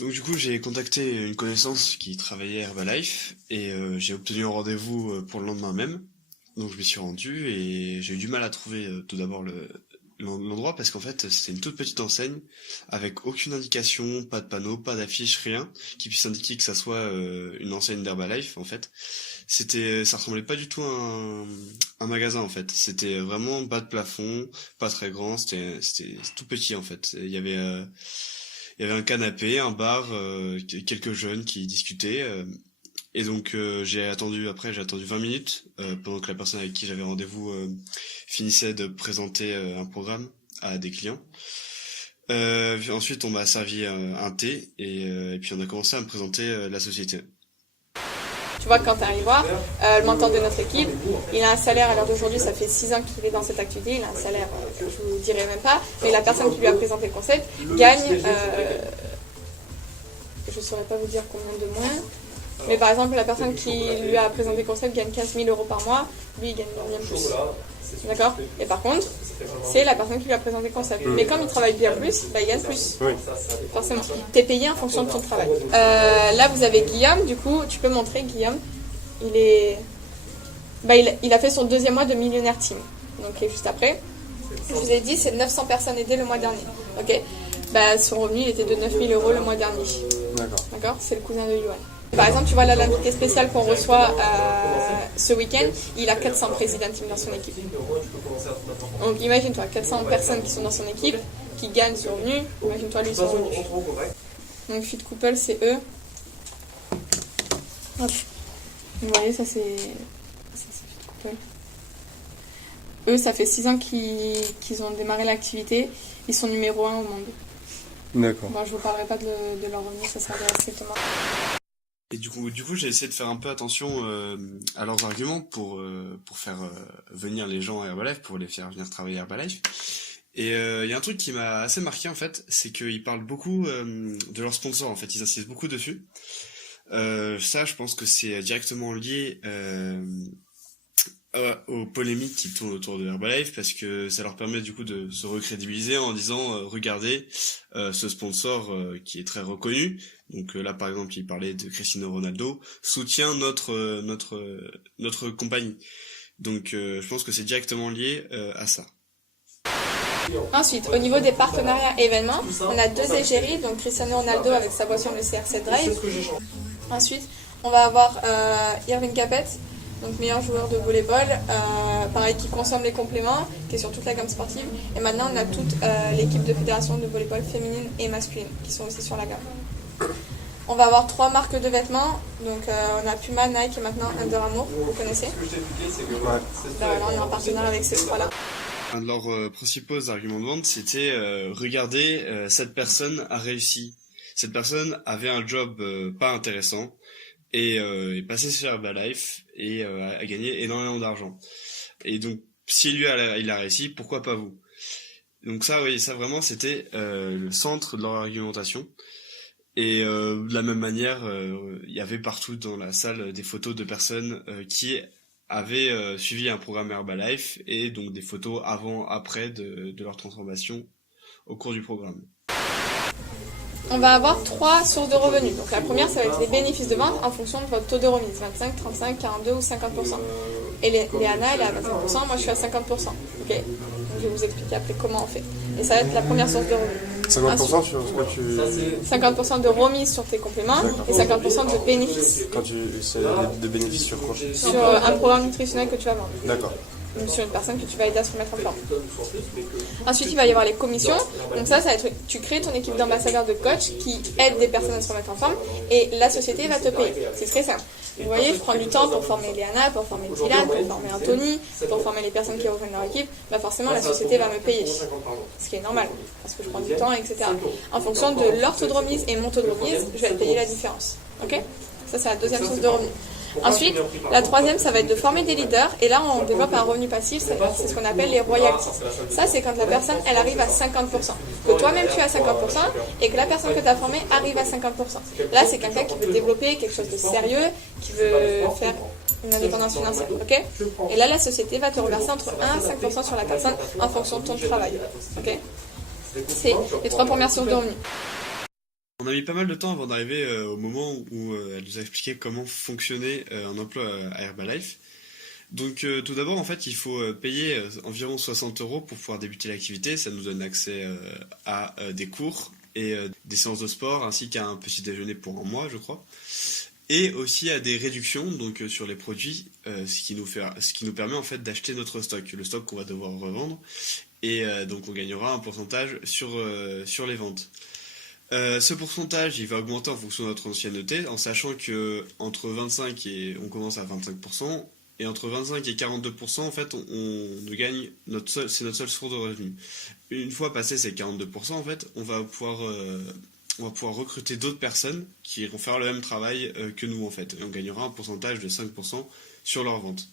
Donc du coup, j'ai contacté une connaissance qui travaillait à Herbalife et j'ai obtenu un rendez-vous pour le lendemain même. Donc je m'y suis rendu et j'ai eu du mal à trouver tout d'abord l'endroit parce qu'en fait c'était une toute petite enseigne avec aucune indication, pas de panneau, pas d'affiche, rien qui puisse indiquer que ça soit une enseigne d'Herbalife en fait. Ça ressemblait pas du tout à un magasin en fait. C'était vraiment bas de plafond, pas très grand, c'était tout petit en fait. Il y avait un canapé, un bar, quelques jeunes qui discutaient. Et donc j'ai attendu 20 minutes pendant que la personne avec qui j'avais rendez-vous finissait de présenter un programme à des clients. Ensuite on m'a servi un thé et puis on a commencé à me présenter la société. Tu vois, quand tu arrives voir, le mentor de notre équipe, il a un salaire, à l'heure d'aujourd'hui, ça fait 6 ans qu'il est dans cette activité, il a un salaire, je vous dirai même pas, mais la personne qui lui a présenté le concept gagne, je ne saurais pas vous dire combien de moins, mais par exemple, la personne qui lui a présenté le concept gagne 15 000 euros par mois, lui il gagne bien plus. D'accord? Et par contre, c'est la personne qui lui a présenté le concept. Mais comme il travaille bien plus, bah, il gagne plus. Oui. Forcément. Tu es payé en fonction de ton travail. Là, vous avez Guillaume. Du coup, tu peux montrer Guillaume. Il a fait son 2e mois de Millionnaire Team. Donc, juste après. Je vous ai dit, c'est 900 personnes aidées le mois dernier. Ok. Bah, son revenu, il était de 9 000 euros le mois dernier. D'accord. D'accord. C'est le cousin de Yoann. Par exemple, tu vois là l'invité spécial qu'on reçoit ce week-end, il a 400 présidents team dans son équipe. Donc imagine-toi, 400 personnes qui sont dans son équipe, qui gagnent ce revenu, imagine-toi lui son revenu. Donc Fit Couple, c'est eux. Hop. Vous voyez, ça c'est Fit Couple. Eux, ça fait 6 ans qu'ils ont démarré l'activité, ils sont numéro 1 au monde. D'accord. Bon, je vous parlerai pas de leur revenu, ça servira strictement. Et du coup, j'ai essayé de faire un peu attention à leurs arguments pour faire venir les gens à Herbalife, pour les faire venir travailler à Herbalife. Et il y a un truc qui m'a assez marqué en fait, c'est qu'ils parlent beaucoup de leurs sponsors en fait, ils insistent beaucoup dessus. Ça, je pense que c'est directement lié aux polémiques qui tournent autour de Herbalife parce que ça leur permet du coup de se recrédibiliser en disant regardez ce sponsor qui est très reconnu, donc là par exemple il parlait de Cristiano Ronaldo, soutient notre compagnie, donc je pense que c'est directement lié à ça. Ensuite, au niveau des partenariats événements, on a 2 égéries, donc Cristiano Ronaldo avec sa boisson le CR7 Drive. Ensuite, on va avoir Irving Capet, donc meilleur joueur de volleyball, pareil qui consomme les compléments, qui est sur toute la gamme sportive. Et maintenant on a toute l'équipe de fédération de volleyball féminine et masculine qui sont aussi sur la gamme. On va avoir 3 marques de vêtements, donc on a Puma, Nike et maintenant Under Armour, vous connaissez. Ouais. Voilà, on est en partenariat avec ces 3-là. Un de leurs principaux arguments de vente, c'était regardez, cette personne a réussi. Cette personne avait un job pas intéressant et est passé sur Herbalife et a gagné énormément d'argent. Et donc, si lui il a réussi, pourquoi pas vous? Donc ça, oui, ça vraiment, c'était le centre de leur argumentation. Et de la même manière, il y avait partout dans la salle des photos de personnes qui avaient suivi un programme Herbalife et donc des photos avant-après de leur transformation au cours du programme. On va avoir 3 sources de revenus. Donc la première, ça va être les bénéfices de vente en fonction de votre taux de remise, 25, 35, 42 ou 50%. Et Léana, elle est à 25%, moi je suis à 50%. Ok. Donc, je vais vous expliquer après comment on fait. Et ça va être la première source de revenus. 50% sur ce que tu... 50% de remise sur tes compléments et 50% de bénéfices. C'est de bénéfices sur quoi? Sur un programme nutritionnel que tu vas vendre. D'accord. Donc sur une personne que tu vas aider à se remettre en forme. Ensuite, il va y avoir les commissions. Donc ça va être, tu crées ton équipe d'ambassadeurs de coach qui aident des personnes à se remettre en forme et la société va te payer. C'est très simple. Vous voyez, je prends du temps pour former Léana, pour former Dylan, pour former Anthony, pour former les personnes qui rejoignent leur équipe. Bah forcément, la société va me payer. Ce qui est normal, parce que je prends du temps, etc. En fonction de leur taux de remise et mon taux de remise, je vais te payer la différence. Ok? Ça, c'est la deuxième source de revenus. Ensuite, la troisième, ça va être de former des leaders. Et là, on développe un revenu passif, c'est ce qu'on appelle les royalties. Ça, c'est quand la personne, elle arrive à 50%. Que toi-même, tu es à 50% et que la personne que tu as formée arrive à 50%. Là, c'est quelqu'un qui veut développer quelque chose de sérieux, qui veut faire une indépendance financière. Ok? Et là, la société va te reverser entre 1 à 5% sur la personne en fonction de ton travail. Ok? C'est les 3 premières sources de revenus. On a mis pas mal de temps avant d'arriver au moment où elle nous a expliqué comment fonctionnait un emploi à Herbalife. Donc tout d'abord, en fait, il faut payer environ 60 € pour pouvoir débuter l'activité. Ça nous donne accès à des cours et des séances de sport, ainsi qu'à un petit déjeuner pour un mois, je crois. Et aussi à des réductions donc sur les produits, ce qui nous permet en fait d'acheter notre stock, le stock qu'on va devoir revendre. Et donc on gagnera un pourcentage sur les ventes. Ce pourcentage, il va augmenter en fonction de notre ancienneté, en sachant que entre 25 et on commence à 25%, et entre 25 et 42%, en fait, on gagne c'est notre seule source de revenus. Une fois passé ces 42%, en fait, on va pouvoir recruter d'autres personnes qui vont faire le même travail que nous, en fait, et on gagnera un pourcentage de 5% sur leur vente.